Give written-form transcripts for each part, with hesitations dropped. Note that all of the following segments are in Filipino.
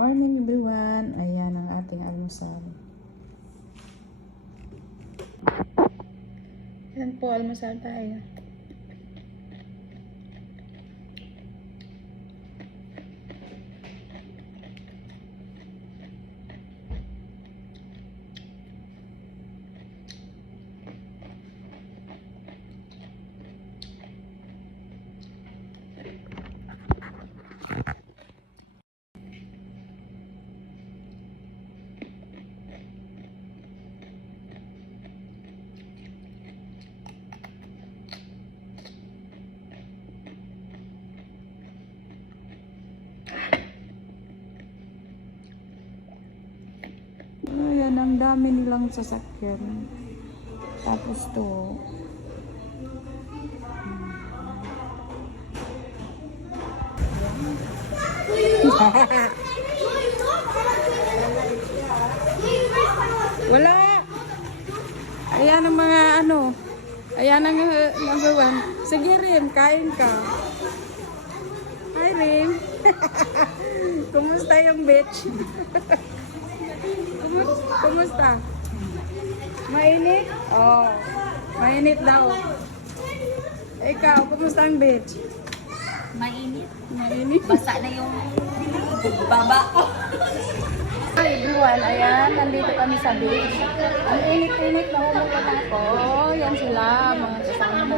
morning everyone. Ayan ang ating almusal. Ayan po, almusal tayo. Ayan, ang dami nilang sasakyan. Tapos to. Wala. Ayan ang mga ano. Ayan ang number one. Sige Rim, kain ka. Hi Rim. Kumusta yung beach? Kumusta? Mainit? Oh, mainit daw. Ikaw, kumusta ang beach? Mainit. Mainit? Basa na yung baba ko. Hi everyone, ayan, nandito kami sa beach. Ang init-init na umulan ako. Yan sila, mga kasama.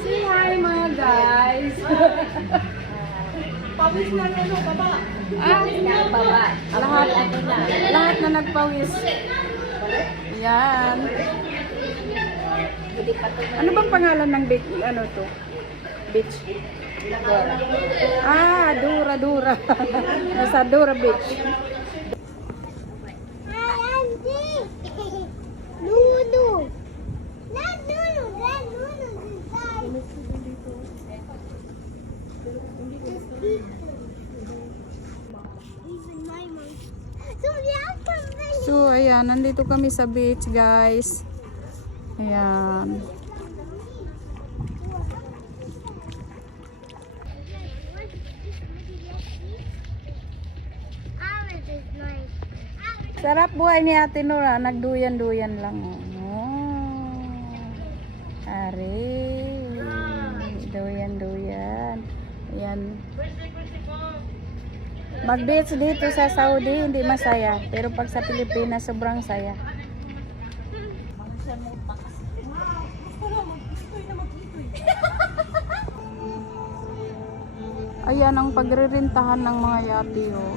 Say hi mga guys. Pawis na ano, baba. Baba. Lahat na nagpawis. Yan. Ano bang pangalan ng beach? Ano to? Beach? Ah, Dura. Nasa Dura Beach. So, ayan, nandito kami sa beach, guys. Ayan. Sarap buhay ni Ate Nora, nagduyan-duyan lang. Oh. Ari. Duyan-duyan. Ayan. Mag-beach dito sa Saudi, hindi masaya. Pero pag sa Pilipinas, sobrang saya. Ayan ang pagririntahan ng mga yate, oh.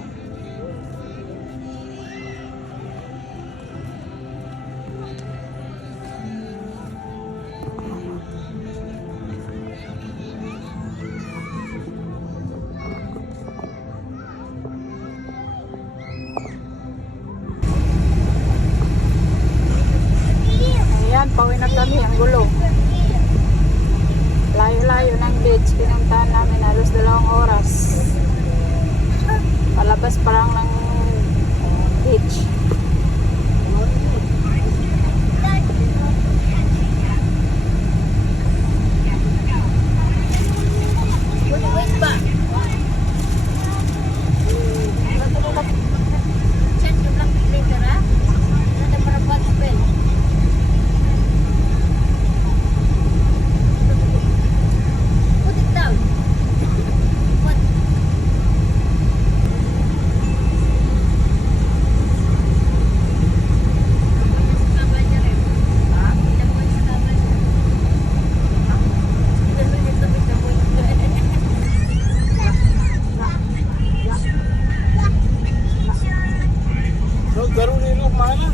Ayan, pauwi na kami, ang gulo. Layo-layo ng beach, pinuntahan namin halos 2 oras. Palabas pa lang ng beach. Wait ba? Chat yung lang later ha? Nada para buat spell. Put it down. What? जरूरी लोग माना